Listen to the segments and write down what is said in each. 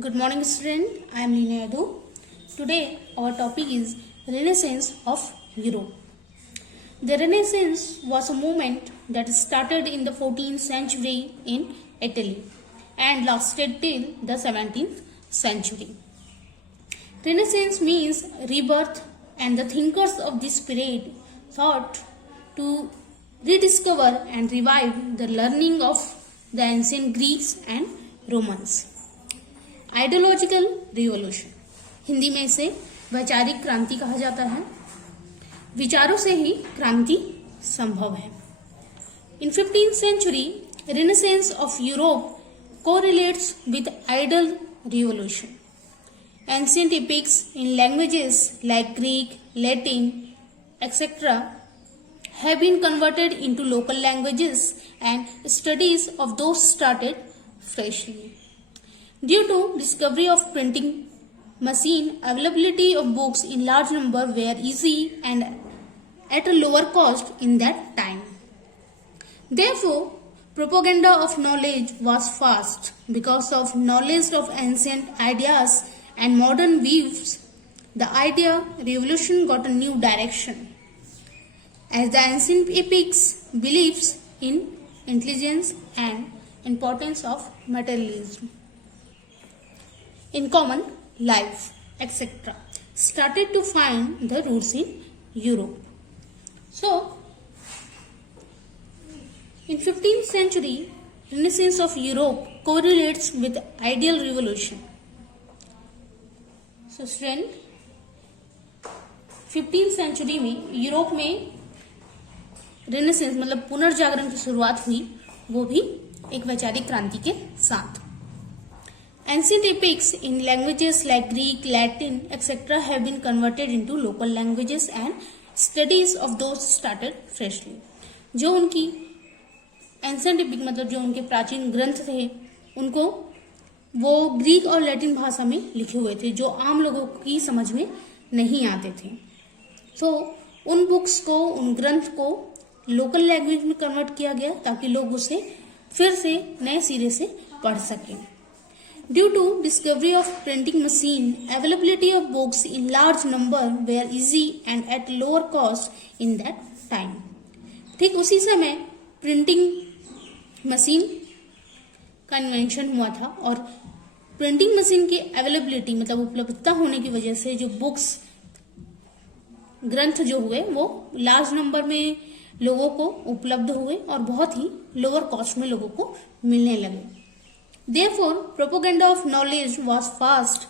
Good morning, student. I am Leena Yadu. Today, our topic is Renaissance of Europe. The Renaissance was a movement that started in the 14th century in Italy and lasted till the 17th century. Renaissance means rebirth, and the thinkers of this period thought to rediscover and revive the learning of the ancient Greeks and Romans. Ideological revolution, Hindi में इसे वैचारिक क्रांति कहा जाता है। विचारों से ही क्रांति संभव है। इन 15th century, Renaissance of Europe correlates with ideal revolution. Ancient epics in languages like Greek, Latin, etc. have been converted into local languages and studies of those started freshly. Due to discovery of printing machine, availability of books in large number were easy and at a lower cost in that time. Therefore, propaganda of knowledge was fast. Because of knowledge of ancient ideas and modern views, the idea revolution got a new direction. As the ancient epics beliefs in intelligence and importance of materialism in common life, etc., started to find the roots in Europe. So, in 15th century, Renaissance of Europe correlates with ideal revolution. So, student, 15th century में Europe में renaissance मतलब पुनर्जागरण की शुरुआत हुई, वो भी एक वैचारिक क्रांति के साथ। Ancient epics in languages like Greek, Latin, etc. have been converted into local languages and studies of those started freshly. जो उनकी एंसेंट एपिक मतलब जो उनके प्राचीन ग्रंथ थे, उनको वो ग्रीक और लैटिन भाषा में लिखे हुए थे, जो आम लोगों की समझ में नहीं आते थे। तो उन बुक्स को, उन ग्रंथ को लोकल लैंग्वेज में कन्वर्ट किया गया ताकि लोग उसे फिर से नए सिरे से पढ़ सकें। Due to discovery of printing machine, availability of books in large number were easy and at lower cost in that time. ठीक उसी समय प्रिंटिंग मशीन का इन्वेंशन हुआ था और प्रिंटिंग मशीन की अवेलेबिलिटी मतलब उपलब्धता होने की वजह से जो बुक्स ग्रंथ जो हुए वो लार्ज नंबर में लोगों को उपलब्ध हुए और बहुत ही लोअर कॉस्ट में लोगों को मिलने लगे। Therefore, propaganda of knowledge was fast.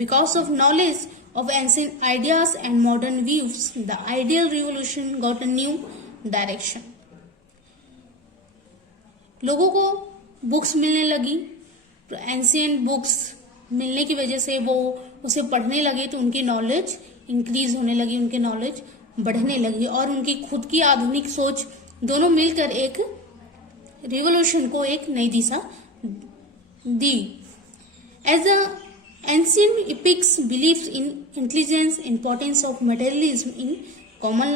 Because of knowledge of ancient ideas and modern views, the ideal revolution got a new direction. लोगों को बुक्स मिलने लगी, एंशियंट बुक्स मिलने की वजह से वो उसे पढ़ने लगे तो उनकी नॉलेज इंक्रीज होने लगी, उनकी नॉलेज बढ़ने लगी और उनकी खुद की आधुनिक सोच दोनों मिलकर एक रिवोल्यूशन को एक नई दिशा दी। As the ancient epics believed in intelligence, importance of materialism in common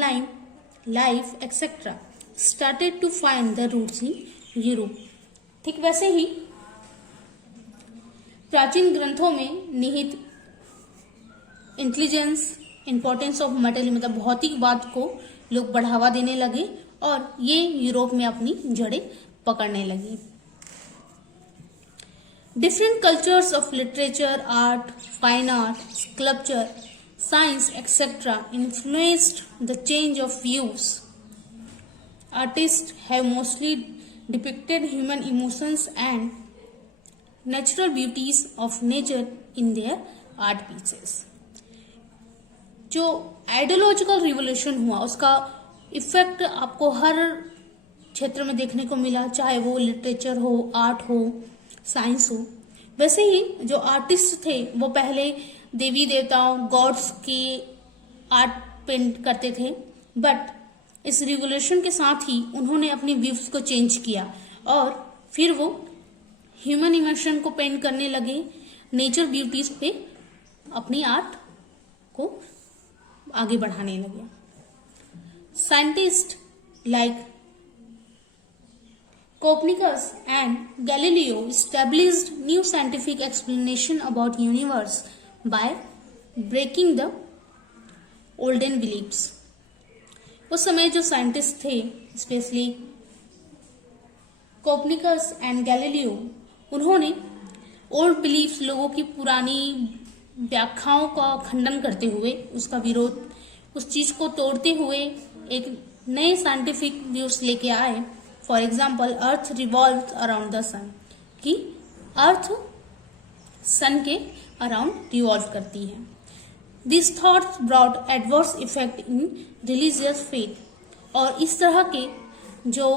life, etc., started to find the roots in Europe. ठीक वैसे ही प्राचीन ग्रंथों में निहित इंटेलिजेंस, इंपॉर्टेंस ऑफ मटेरियल मतलब भौतिकवाद को लोग बढ़ावा देने लगे और ये यूरोप में अपनी जड़ें पकड़ने लगी। Different cultures of literature, art, fine art, sculpture, science, etc. influenced the change of views. Artists have mostly depicted human emotions and natural beauties of nature in their art pieces. जो ideological revolution हुआ उसका effect आपको हर क्षेत्र में देखने को मिला, चाहे वो लिटरेचर हो, आर्ट हो, साइंस हो। वैसे ही जो आर्टिस्ट थे वो पहले देवी देवताओं गॉड्स की आर्ट पेंट करते थे, बट इस रिवोल्यूशन के साथ ही उन्होंने अपने व्यूज को चेंज किया और फिर वो ह्यूमन इमोशन को पेंट करने लगे, नेचर ब्यूटीज पे अपनी आर्ट को आगे बढ़ाने लगे। Scientist like Copernicus and Galileo established new scientific explanation about universe by breaking the olden beliefs. उस समय जो साइंटिस्ट थे, स्पेशली कोपरनिकस एंड गैलीलियो, उन्होंने ओल्ड बिलीफ्स, लोगों की पुरानी व्याख्याओं का खंडन करते हुए, उसका विरोध, उस चीज को तोड़ते हुए एक नए साइंटिफिक व्यूज लेके आए. For example, earth revolve around the sun, कि अर्थ सन के अराउंड रिवॉल्व करती है. This thoughts brought adverse effect in religious faith. और इस तरह के जो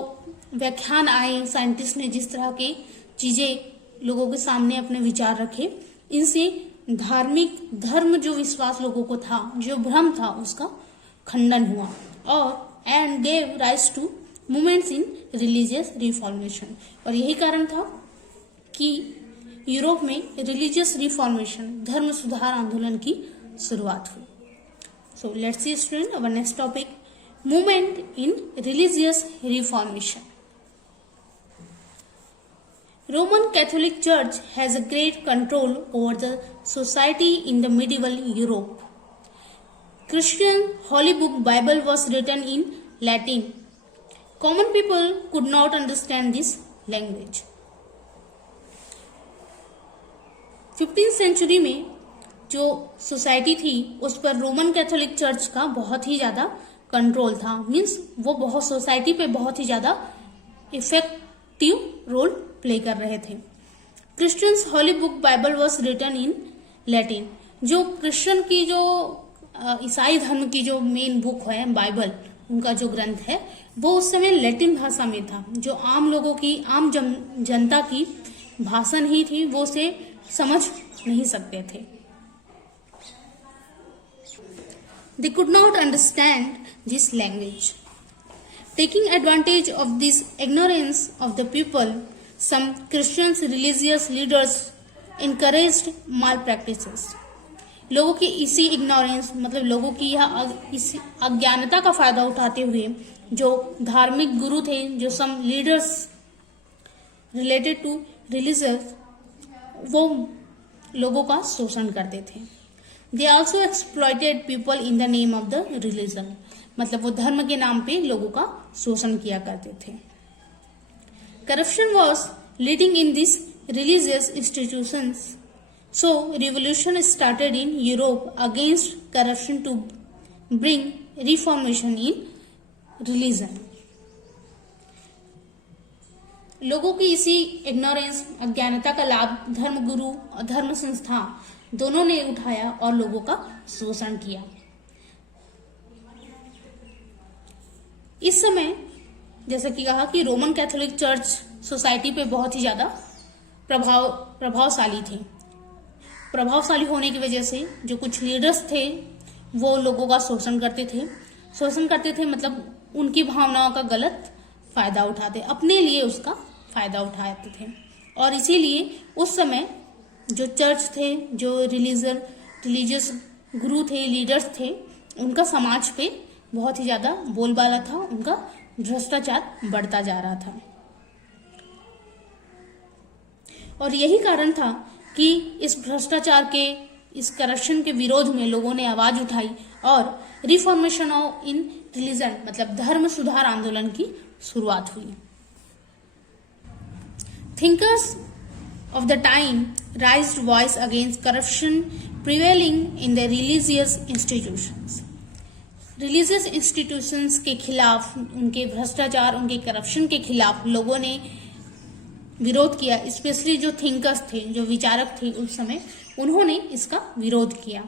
व्याख्यान आए, साइंटिस्ट ने जिस तरह के चीजें लोगों के सामने अपने विचार रखे, इनसे धार्मिक धर्म जो विश्वास लोगों को था, जो भ्रम था, उसका खंडन हुआ. और and gave rise to movements in religious reformation. और यही कारण था कि यूरोप में रिलीजियस रिफॉर्मेशन, धर्म सुधार आंदोलन की शुरुआत हुई. So let's see student, our next topic, movement in religious reformation. Roman Catholic Church has a great control over the society in the medieval Europe. Christian Holy Book Bible was written in Latin. Common people could not understand this language. 15th century में जो society थी, उस पर Roman Catholic church का बहुत ही ज्यादा control था. Means वो बहुत सोसाइटी पे बहुत ही ज्यादा इफेक्टिव रोल प्ले कर रहे थे. Christians holy book Bible was written in Latin. जो क्रिश्चियन की, जो ईसाई धर्म की जो मेन बुक है बाइबल, उनका जो ग्रंथ है, वो उस समय लैटिन भाषा में था. जो आम लोगों की, आम जनता की भाषा नहीं थी, वो उसे समझ नहीं सकते थे. They could not understand this language. Taking advantage of this ignorance of the people, some Christian religious leaders encouraged malpractices. लोगों की इसी इग्नोरेंस, मतलब लोगों की इस अज्ञानता का फायदा उठाते हुए जो धार्मिक गुरु थे, जो सम लीडर्स रिलेटेड टू रिलीजियस, वो लोगों का शोषण करते थे. They also exploited people in the name of the religion. मतलब वो धर्म के नाम पे लोगों का शोषण किया करते थे. Corruption was leading in this religious institutions. So revolution started in Europe against corruption to bring reformation in religion. लोगों की इसी इग्नोरेंस, अज्ञानता का लाभ धर्म गुरु और धर्म संस्था दोनों ने उठाया और लोगों का शोषण किया. इस समय जैसा कि कहा कि रोमन कैथोलिक चर्च सोसाइटी पे बहुत ही ज्यादा प्रभावशाली थे. प्रभावशाली होने की वजह से जो कुछ लीडर्स थे, वो लोगों का शोषण करते थे. मतलब उनकी भावनाओं का गलत फायदा उठाते, अपने लिए उसका फायदा उठाते थे. और इसीलिए उस समय जो चर्च थे, जो रिलीजियस गुरु थे, लीडर्स थे, उनका समाज पे बहुत ही ज्यादा बोलबाला था. उनका भ्रष्टाचार बढ़ता जा रहा था. और यही कारण था कि इस भ्रष्टाचार के, इस करप्शन के विरोध में लोगों ने आवाज उठाई और रिफॉर्मेशन ऑफ इन रिलीजन, मतलब धर्म सुधार आंदोलन की शुरुआत हुई. Thinkers of the time raised voice against corruption prevailing in the religious institutions. Religious institutions के खिलाफ, उनके भ्रष्टाचार, उनके करप्शन के खिलाफ लोगों ने विरोध किया. स्पेशली जो थिंकर्स थे, जो विचारक थे उस समय, उन्होंने इसका विरोध किया.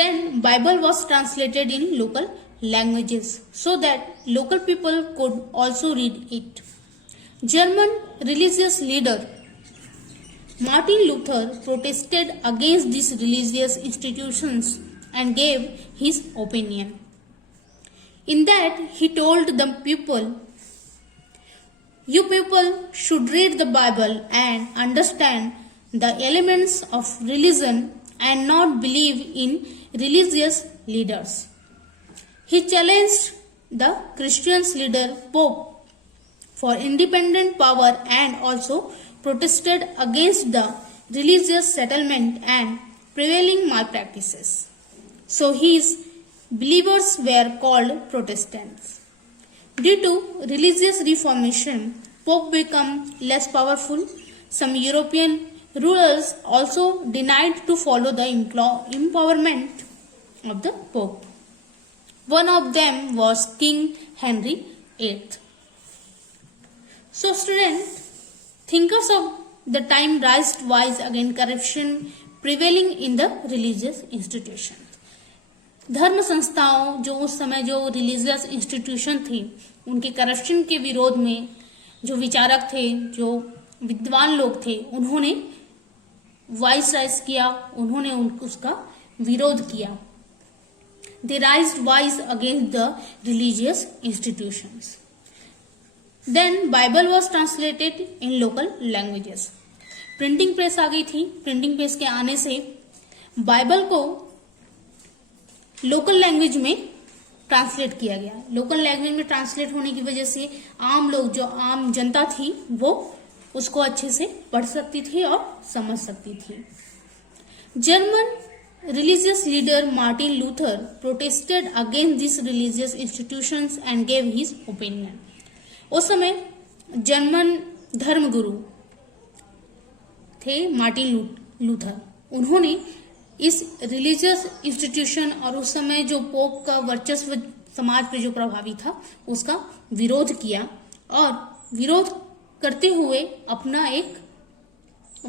Then Bible was translated in local languages so that local people could also read it. German religious leader Martin Luther protested against these religious institutions and gave his opinion. In that, he told the people, "You people should read the Bible and understand the elements of religion and not believe in religious leaders." He challenged the Christian leader Pope for independent power and also protested against the religious settlement and prevailing malpractices. So his believers were called Protestants. Due to religious reformation, Pope became less powerful. Some European rulers also denied to follow the empowerment of the Pope. One of them was King Henry VIII. So students, thinkers of the time raised voice against corruption prevailing in the religious institution. धर्म संस्थाओं जो उस समय जो religious institution थी उनके corruption के विरोध में जो विचारक थे, जो विद्वान लोग थे, उन्होंने वॉइस राइज किया, उन्होंने उसका विरोध किया. They raised voice against the religious institutions. Then Bible was translated in local languages. Printing press आ गई थी. प्रिंटिंग प्रेस के आने से बाइबल को लोकल लैंग्वेज में ट्रांसलेट किया गया. लोकल लैंग्वेज में ट्रांसलेट होने की वजह से आम लोग, जो आम जनता थी, वो उसको अच्छे से पढ़ सकती थी और समझ सकती थी. German religious leader Martin Luther protested against these religious institutions and gave his opinion. उस समय जर्मन धर्मगुरु थे मार्टिन लूथर. उन्होंने इस रिलीजियस इंस्टीट्यूशन और उस समय जो पोप का वर्चस्व समाज पर जो प्रभावी था उसका विरोध किया और विरोध करते हुए अपना एक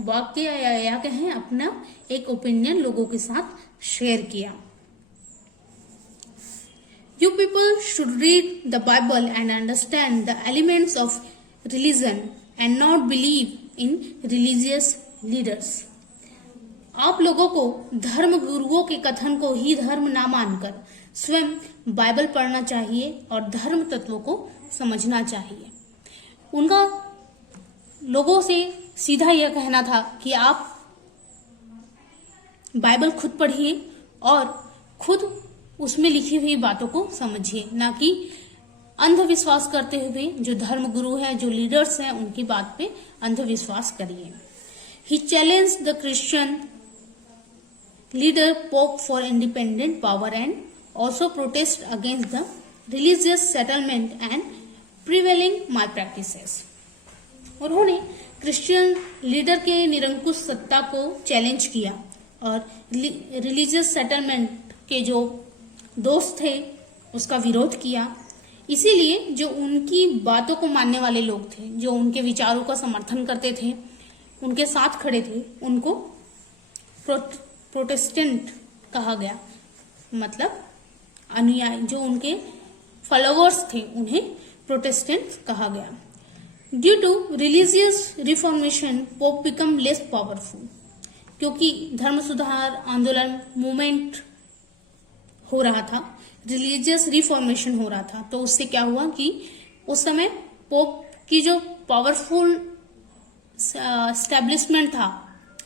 वाक्य या कहें अपना एक ओपिनियन लोगों के साथ शेयर किया. You people should read the Bible and understand the elements of religion and not believe in religious leaders. आप लोगों को धर्म गुरुओं के कथन को ही धर्म ना मानकर स्वयं बाइबल पढ़ना चाहिए और धर्म तत्वों को समझना चाहिए. उनका लोगों से सीधा यह कहना था कि आप बाइबल खुद पढ़िए और खुद उसमें लिखी हुई बातों को समझिए, ना कि अंधविश्वास करते हुए जो धर्मगुरु हैं, जो लीडर्स हैं, उनकी बात पे अंधविश्वास करिए. He challenged the Christian leader pope for independent power and also protest against the religious settlement and prevailing malpractices. उन्होंने क्रिश्चियन लीडर के निरंकुश सत्ता को चैलेंज किया और रिलीजियस सेटलमेंट के जो दोस्त थे उसका विरोध किया. इसीलिए जो उनकी बातों को मानने वाले लोग थे, जो उनके विचारों का समर्थन करते थे, उनके साथ खड़े थे, उनको प्रोटेस्टेंट कहा गया. मतलब अनुयायी, जो उनके फॉलोअर्स थे, उन्हें प्रोटेस्टेंट कहा गया. Due to religious reformation, Pope became less powerful. क्योंकि धर्म सुधार आंदोलन मूवमेंट हो रहा था, रिलीजियस रिफॉर्मेशन हो रहा था, तो उससे क्या हुआ कि उस समय पोप की जो पावरफुल एस्टेब्लिशमेंट था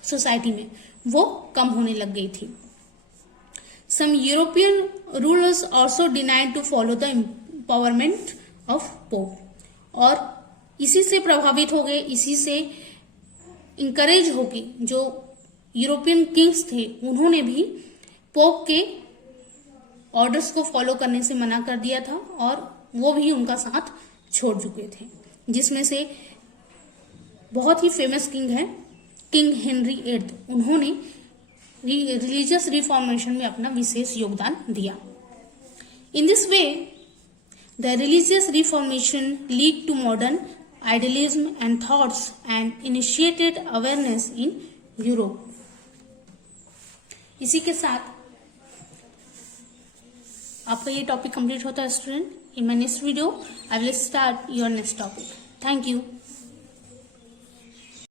सोसाइटी में, वो कम होने लग गई थी. Some European rulers also denied to follow the empowerment of Pope. और इसी से प्रभावित हो गए, इसी से इंकरेज हो गए जो यूरोपियन किंग्स थे, उन्होंने भी पोप के ऑर्डर्स को फॉलो करने से मना कर दिया था और वो भी उनका साथ छोड़ चुके थे. जिसमें से बहुत ही फेमस किंग है किंग हेनरी VIII. उन्होंने रिलीजियस रिफॉर्मेशन में अपना विशेष योगदान दिया. In this way the religious reformation lead to modern idealism and thoughts and initiated awareness in Europe. इसी के साथ आपका ये टॉपिक कंप्लीट होता है student. In my next video I will start your next topic. Thank you.